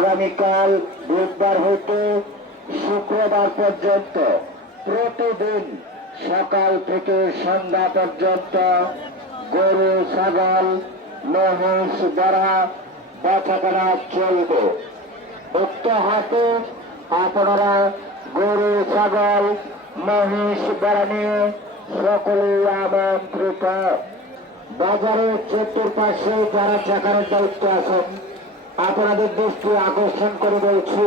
আগামীকাল বুধবার হইতে শুক্রবার পর্যন্ত প্রতিদিন সকাল থেকে সন্ধ্যা পর্যন্ত গরু ছাগল মহিষ দ্বারা বেচাকেনা চলবে। উক্ত হাটে আপনারা গরু ছাগল মহিষ বেড়া নিয়ে সকলেই আমন্ত্রিত। বাজারের চতুর্পাশে যারা চাকারের দায়িত্ব আছেন আপনাদের দৃষ্টি আকর্ষণ করে বলছি,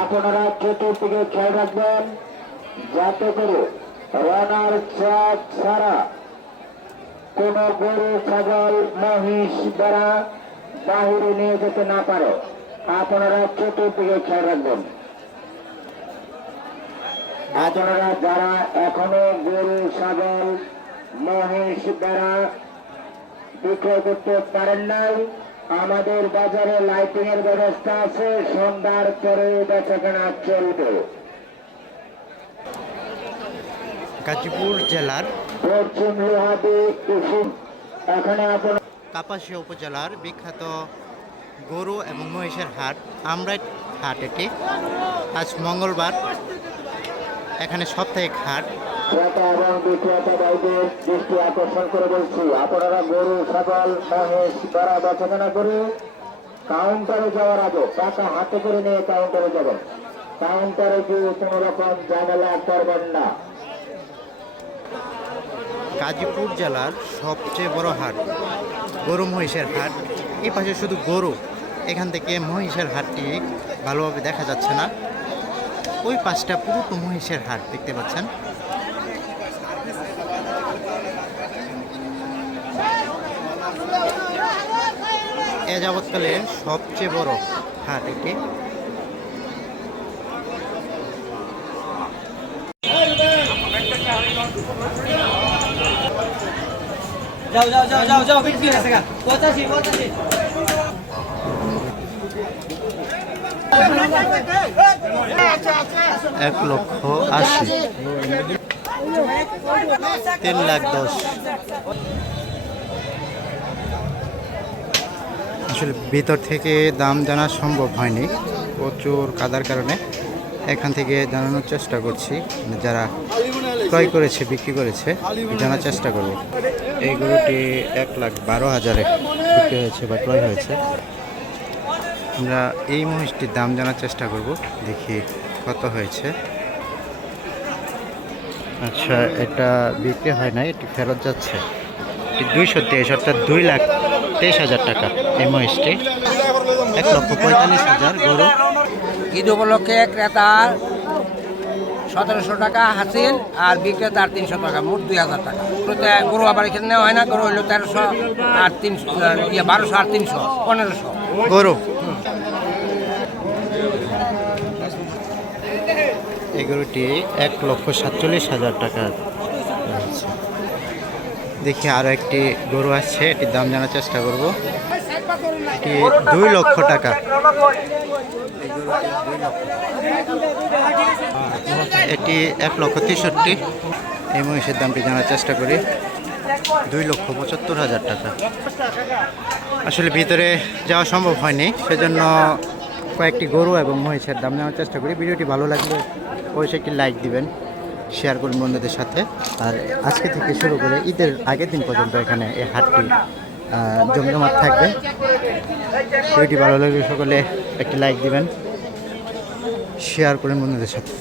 আপনারা চতুর্দিকে খেয়াল রাখবেন যাতে করে রানার চাপ ছাড়া কোন গরু ছাগল মহিষ দ্বারা বাহিরে নিয়ে যেতে না পারে। আপনারা চতুর্দিকে খেয়াল রাখবেন। আপনারা যারা এখনো গরু ছাগল মহিষ দ্বারা বিক্রয় করতে পারেন নাই, আমাদের বাজারে লাইটিং এর ব্যবস্থা আছে, সন্ধ্যার পরে বেচাকেনা চলবে। গাজীপুর জেলার পশ্চিম লোহাদি এখানে আপনার কাপাসিয়া উপজেলার বিখ্যাত গরু এবং মহিষের হাট আমরাই হাট। এটি আজ মঙ্গলবার, এখানে সাপ্তাহিক হাট। ক্রেতা এবং বিক্রেতা ভাইদের দৃষ্টি আকর্ষণ করে বলছি, আপনারা গরু ছাগল মহিষ দ্বারা বেচাকেনা করে কাউন্টারে যাওয়ার আগে টাকা হাতে করে নিয়ে কাউন্টারে যাবেন। কাউন্টারে গিয়ে কোন রকম ঝামেলা করবেন না। গাজীপুর জেলার সবচেয়ে বড় হাট গরু মহিষের হাট। এই পাশে শুধু গরু, এখান থেকে মহিষের হাটটি ভালোভাবে দেখা যাচ্ছে না। ওই পাশটা পুরো মহিষের হাট দেখতে পাচ্ছেন। এ যাবৎকালে সবচেয়ে বড় হাট এটি। যাও যাও যাও যাও যাও বিক্রি হয়েছে গা 85 85 1,80,000 3,10,000। আসলে ভিতর থেকে দাম জানা সম্ভব হয়নি, প্রচুর কাদার কারণে। এখান থেকে জানানোর চেষ্টা করছি, যারা ক্রয় করেছে বিক্রি করেছে জানার চেষ্টা করব। এই গরুটি 1,12,000-এ বিক্রি হয়েছে বা ক্রয় হয়েছে। আমরা এই মহিষটির দাম জানার চেষ্টা করব, দেখি কত হয়েছে। আচ্ছা, এটা বিক্রি হয় না, এটি ফেরত যাচ্ছে। এটি 223, অর্থাৎ 2,23,000 টাকা এই মহিষটি। 1,45,000 গরু। ঈদ উপলক্ষে ক্রেতা 1700 টাকা হাসিল আর বিক্রেতা 300 টাকা, মোট 2000 টাকা। গরু আবার এখানে নেওয়া হয় না, গরু হইল 1300 আর 300 1200 আর 300 1500 গরু। এই গরুটি 1,47,000 টাকা। দেখি আরো একটি গরু আসছে, এটির দাম জানার চেষ্টা করব। এটি 2 লক্ষ টাকা। এটি 1,63,000। এই মহিষের দামটি জানার চেষ্টা করি, 2,75,000 টাকা। আসলে ভিতরে যাওয়া সম্ভব হয়নি, সেজন্য কয়েকটি গরু এবং মহিষের দাম জানার চেষ্টা করি। ভিডিওটি ভালো লাগলে অবশ্যই একটি লাইক দিবেন, শেয়ার করুন বন্ধুদের সাথে। আর আজকে থেকে শুরু করে ঈদের আগের দিন পর্যন্ত এখানে এই হাটটি জমজমাট থাকবে। ভিডিওটি ভালো লাগলে সকলে একটি লাইক দিবেন, শেয়ার করুন বন্ধুদের সাথে।